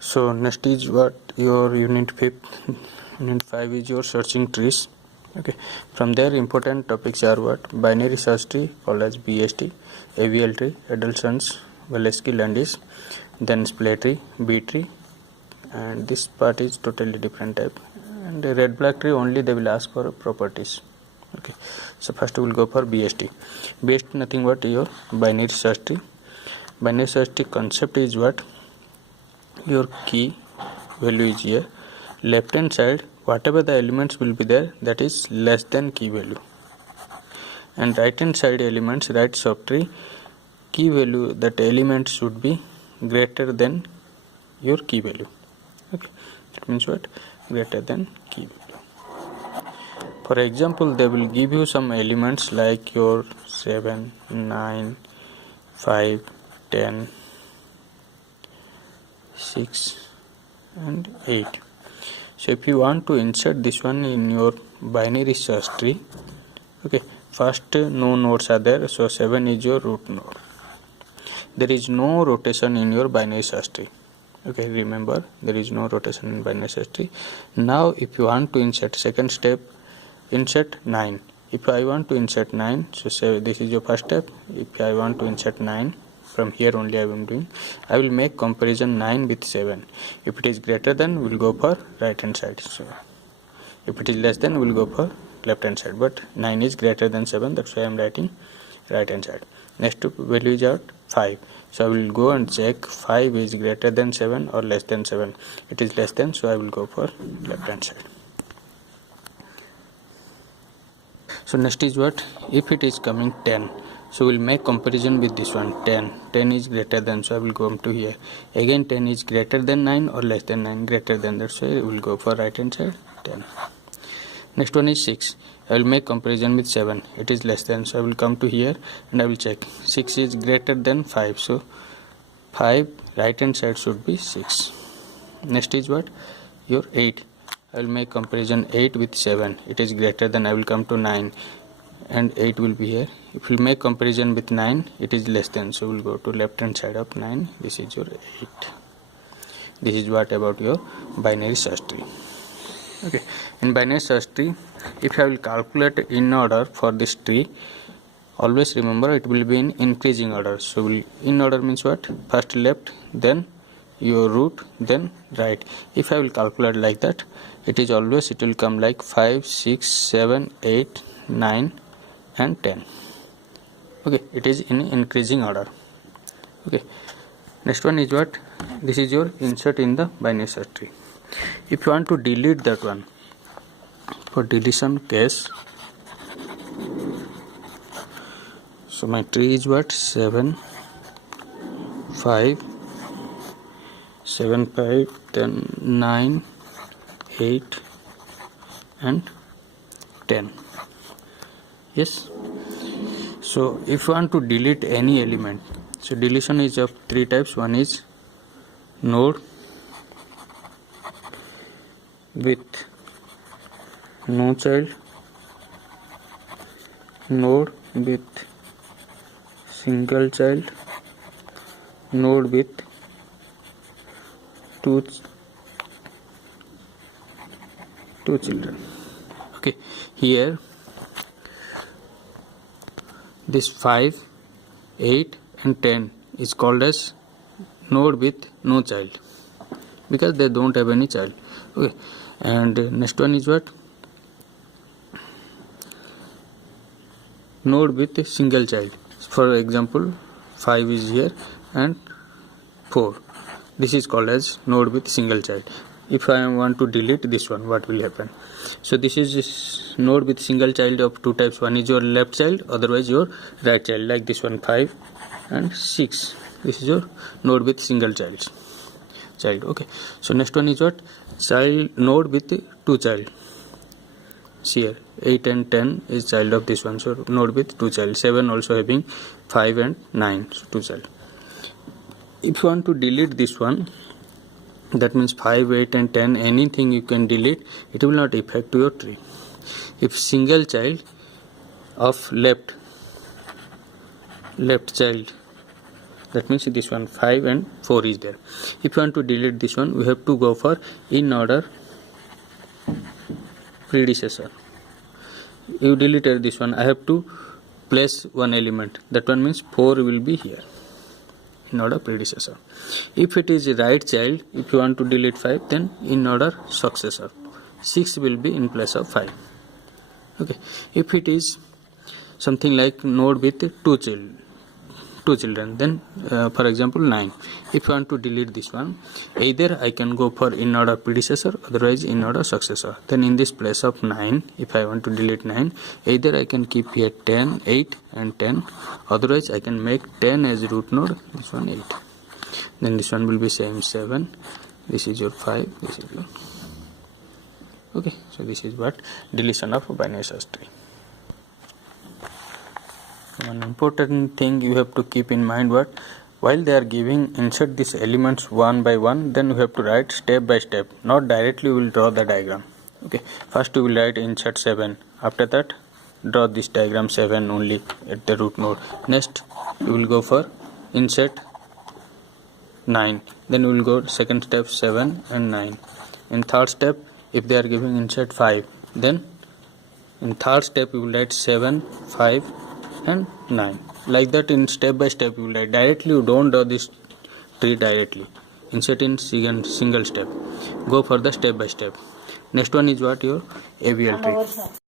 So next is what your unit 5 is your searching trees. Okay, from there important topics are what binary search tree called as BST, AVL tree, Adelson's, Walensky, Landis, then split tree, B tree, and this part is totally different type. And the red black tree only they will ask for properties. Okay, so first we will go for BST. BST nothing but your binary search tree. Binary search tree concept is what your key value is here, left hand side whatever the elements will be there that is less than key value, and right hand side elements right subtree key value that element should be greater than your key value. Okay, that means what greater than key value. For example, they will give you some elements like your 7, 9, 5, 10, 6 and 8. So if you want to insert this one in your binary search tree, okay, first no nodes are there, so 7 is your root node. There is no rotation in your binary search tree. Okay, remember there is no rotation in binary search tree. Now if you want to insert, second step, insert 9. If I want to insert 9, so say this is your first step. If I want to insert 9, from here only I am doing, I will make comparison 9 with 7. If it is greater than, we will go for right hand side. So if it is less than, we will go for left hand side, but 9 is greater than 7, that's why I am writing right hand side. Next value is out 5, so I will go and check 5 is greater than 7 or less than 7. It is less than, so I will go for left hand side. So next is what if it is coming 10, so we'll make comparison with this one. 10 is greater than, so I will come to here. Again 10 is greater than 9 or less than 9, greater than, that's why we will go for right hand side 10. Next one is 6. I will make comparison with 7. It is less than, so I will come to here and I will check 6 is greater than 5, so 5 right hand side should be 6. Next is what your 8. I will make comparison 8 with 7. It is greater than, I will come to 9 and 8 will be here. If you make comparison with 9, it is less than, so we will go to left hand side of 9. This is your 8. This is what about your binary search tree. Okay, in binary search tree, if I will calculate in order for this tree, always remember it will be in increasing order. So in order means what, first left, then your root, then right. If I will calculate like that, it is always, it will come like 5, 6, 7, 8, 9 and 10. Okay, it is in increasing order. Okay, next one is what, this is your insert in the binary search tree. If you want to delete that one, for deletion case, so my tree is what 7, 5, 7, 5, then 9, 8 and 10. Yes, so if you want to delete any element, so deletion is of 3 types. One is node with no child, node with single child, node with two children. Okay, here this 5, 8 and 10 is called as node with no child because they don't have any child. Okay, and next one is what, node with a single child. For example, 5 is here and 4. This is called as node with single child. If I want to delete this one, what will happen? So this is node with single child of 2 types. One is your left child, otherwise your right child, like this one 5 and 6. This is your node with single child. Okay, so next one is what, child node with 2 child. See here 8 and 10 is child of this one, so node with 2 child. 7 also having 5 and 9, so 2 child. If you want to delete this one, that means 5, 8 and 10, anything you can delete, it will not affect your tree. If single child of left child that means this one 5 and 4 is there. If you want to delete this one, we have to go for in order predecessor. You deleted this one, I have to place one element, that one means 4 will be here in order predecessor. If it is right child, if you want to delete 5, then in order successor, 6 will be in place of 5. Okay, if it is something like node with two children, then for example 9, if you want to delete this one, either I can go for in order predecessor, otherwise in order successor. Then in this place of 9, if I want to delete 9, either I can keep here 10, 8 and 10, otherwise I can make 10 as root node, this one 8. Then this one will be same 7, this is your 5, this is your. Okay, so this is what deletion of a binary search tree. One important thing you have to keep in mind, what while they are giving insert these elements one by one, then you have to write step by step, not directly we will draw the diagram. Okay, first you will write insert 7, after that draw this diagram 7 only at the root node. Next you will go for insert 9, then you will go second step 7 and 9. In third step, if they are giving insert 5, then in third step you will write 7, 5 and 9. Like that, in step by step you will write. Directly you don't draw this tree directly, insert in single step, go for the step by step. Next one is what your AVL tree.